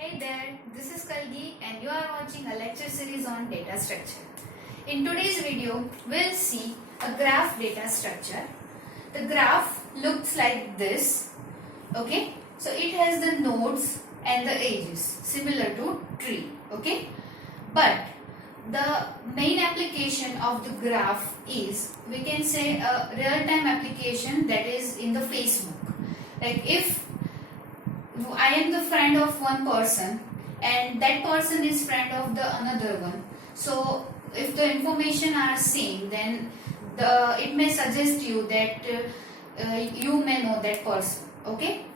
Hey there, this is Kalgi and you are watching a lecture series on data structure. In today's video, we'll see a graph data structure. The graph looks like this, okay? So it has the nodes and the edges similar to tree, okay? But the main application of the graph is, we can say, a real-time application that is in the Facebook. Like if I am the friend of one person and that person is friend of the another one. So if the information are same, then it may suggest you that you may know that person. Okay.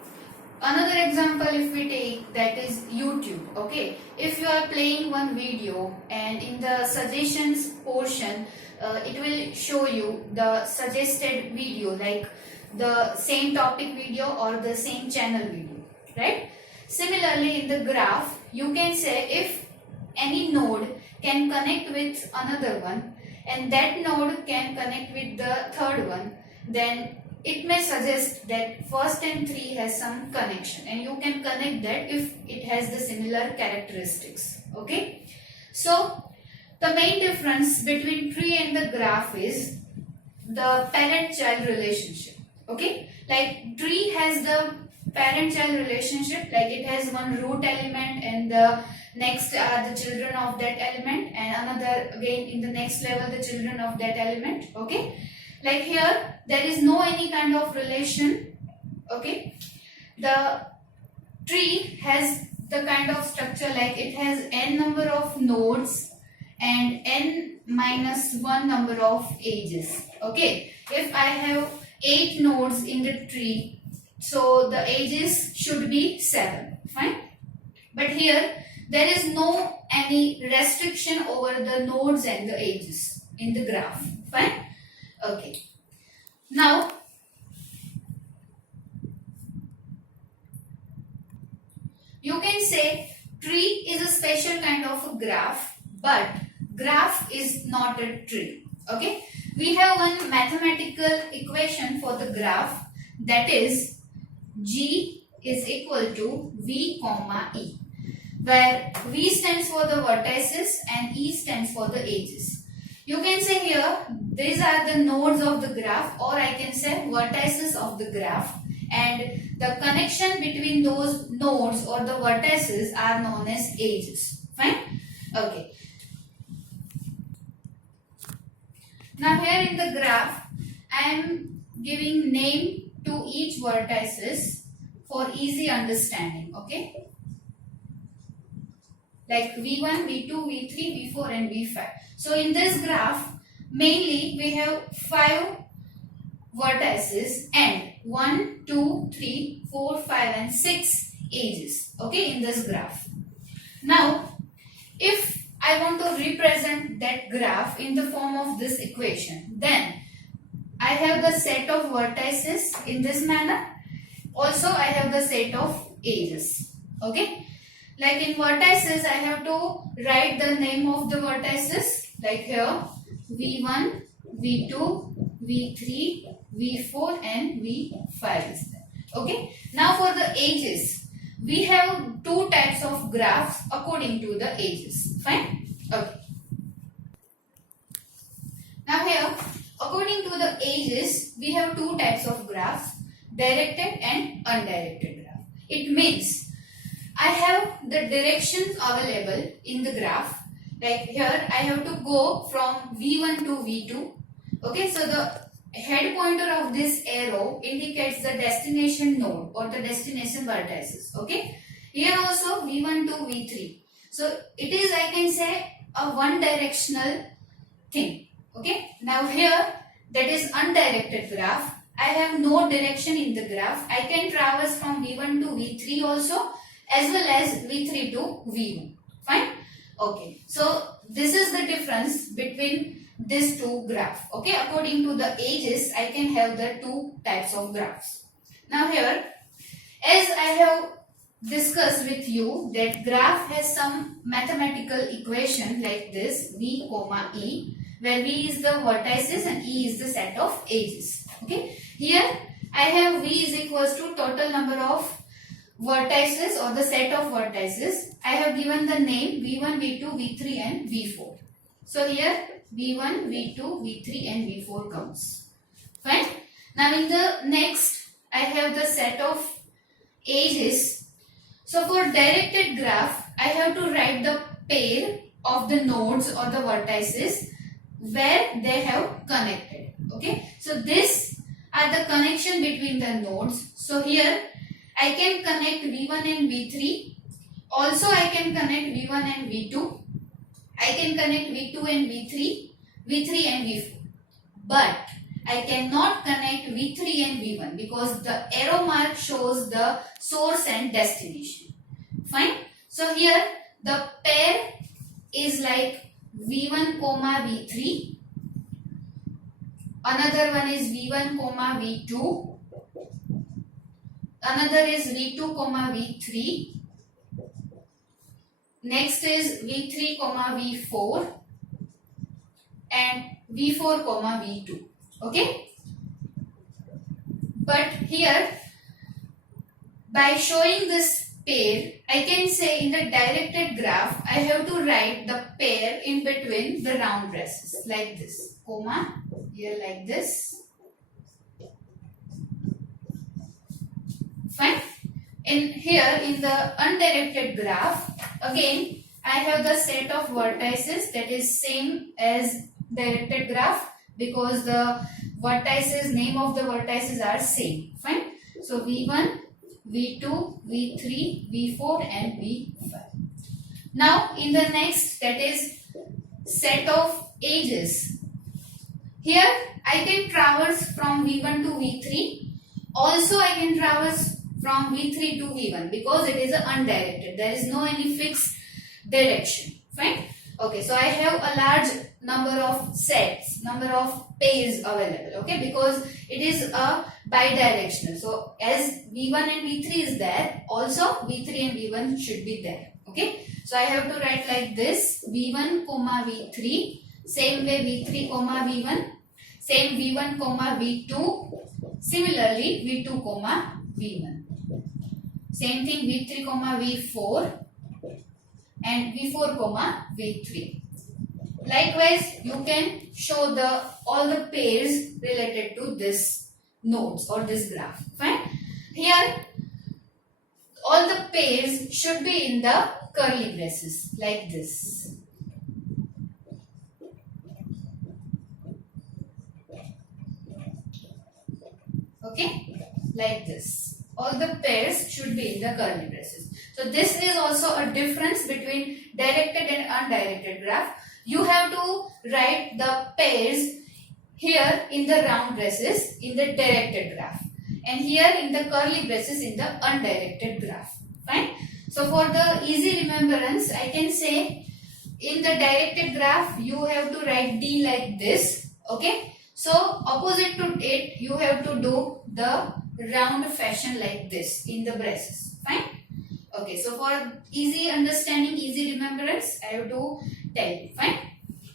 Another example, if we take, that is YouTube. Okay. If you are playing one video and in the suggestions portion, it will show you the suggested video, like the same topic video or the same channel video. Right? Similarly, in the graph, you can say if any node can connect with another one and that node can connect with the third one, then it may suggest that first and 3 has some connection, and you can connect that if it has the similar characteristics. Okay. So the main difference between tree and the graph is the parent-child relationship. Okay. Like tree has the parent-child relationship, like it has one root element and the next are the children of that element, and another again in the next level the children of that element. Okay, like here there is no any kind of relation. Okay, the tree has the kind of structure like it has n number of nodes and n minus 1 number of edges. Okay, if I have 8 nodes in the tree, so the edges should be 7, fine. But here there is no any restriction over the nodes and the edges in the graph, fine. Okay. Now you can say tree is a special kind of a graph, but graph is not a tree. Okay. We have one mathematical equation for the graph, that is G is equal to V comma E, where V stands for the vertices and E stands for the edges. You can say here these are the nodes of the graph, or I can say vertices of the graph, and the connection between those nodes or the vertices are known as edges. Fine? Okay. Now here in the graph I am giving name to each vertices for easy understanding. Okay, like V1, V2, V3, V4 and V5. So in this graph mainly we have 5 vertices and 1, 2, 3, 4, 5 and 6 edges. Okay, in this graph. Now if I want to represent that graph in the form of this equation, then I have the set of vertices in this manner. Also, I have the set of edges. Okay. Like in vertices, I have to write the name of the vertices. Like here, V1, V2, V3, V4 and V5 is there. Okay. Now for the edges, we have 2 types of graphs according to the edges. Fine. Okay. Now here, according to the edges, we have 2 types of graphs, directed and undirected graph. It means I have the directions available in the graph. Like here, I have to go from V1 to V2. Okay, so the head pointer of this arrow indicates the destination node or the destination vertices. Okay, here also V1 to V3. So it is, I can say, a one directional thing. Okay, now here that is undirected graph. I have no direction in the graph. I can traverse from V1 to V3 also, as well as V3 to V1. Fine? Okay. So this is the difference between these 2 graphs. Okay. According to the edges, I can have the 2 types of graphs. Now here, as I have discussed with you that graph has some mathematical equation like this, V comma E, where V is the vertices and E is the set of edges. Okay. Here I have V is equals to total number of vertices or the set of vertices, I have given the name V1, V2, V3 and V4. So here V1, V2, V3 and V4 comes. Fine. Now in the next I have the set of edges. So for directed graph I have to write the pair of the nodes or the vertices where they have connected. Okay. So this are the connection between the nodes. So here I can connect V1 and V3. Also I can connect V1 and V2. I can connect V2 and V3, V3 and V4. But I cannot connect V3 and V1 because the arrow mark shows the source and destination. Fine. So here the pair is like V1, V3. Another one is V1, V2. Another is V2, V3. Next is V3, V4 and V4, V2. Okay. But here by showing this pair, I can say in the directed graph, I have to write the pair in between the round braces like this, comma, here like this. Fine. In here in the undirected graph, again I have the set of vertices that is same as directed graph because the vertices, name of the vertices are same. Fine. So V1, V2, V3, V4 and V5. Now in the next, that is set of edges. Here I can traverse from V1 to V3. Also I can traverse from V3 to V1 because it is undirected. There is no any fixed direction. Fine. Okay, so I have a large number of sets, number of pairs available. Okay, because it is a bidirectional. So as V1 and V3 is there, also V3 and V1 should be there. Okay, so I have to write like this: V1, V3. Same way V3, V1. Same V1, V2. Similarly V2, V1. Same thing V3, V4 and V4, V3. Likewise, you can show all the pairs related to this nodes or this graph. Fine. Here, all the pairs should be in the curly braces like this. Okay, like this. All the pairs should be in the curly braces. So this is also a difference between directed and undirected graph. You have to write the pairs here in the round braces in the directed graph and here in the curly braces in the undirected graph. Fine. So for the easy remembrance, I can say in the directed graph you have to write D like this. Okay. So opposite to it you have to do the round fashion like this in the braces. Fine. Okay, so for easy understanding, easy remembrance, I have to tell you. Fine.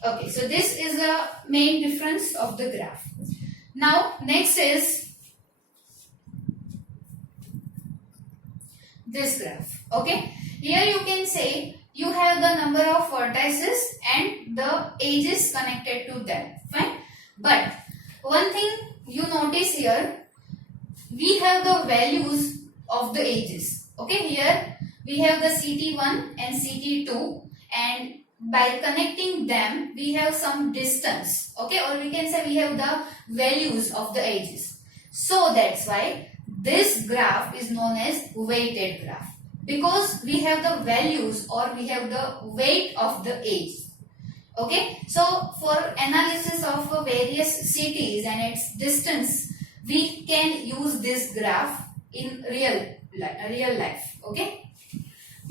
Okay, so this is the main difference of the graph. Now next is this graph. Okay, here you can say you have the number of vertices and the edges connected to them. Fine. But one thing you notice here, we have the values of the edges. Okay, here we have the CT1 and CT2 and by connecting them we have some distance. Okay, or we can say we have the values of the edges. So that's why this graph is known as weighted graph because we have the values or we have the weight of the edge. Okay, so for analysis of various cities and its distance, we can use this graph in real life. Okay,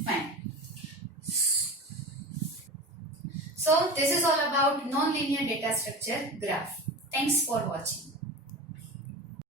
fine. So this is all about non-linear data structure graph. Thanks for watching.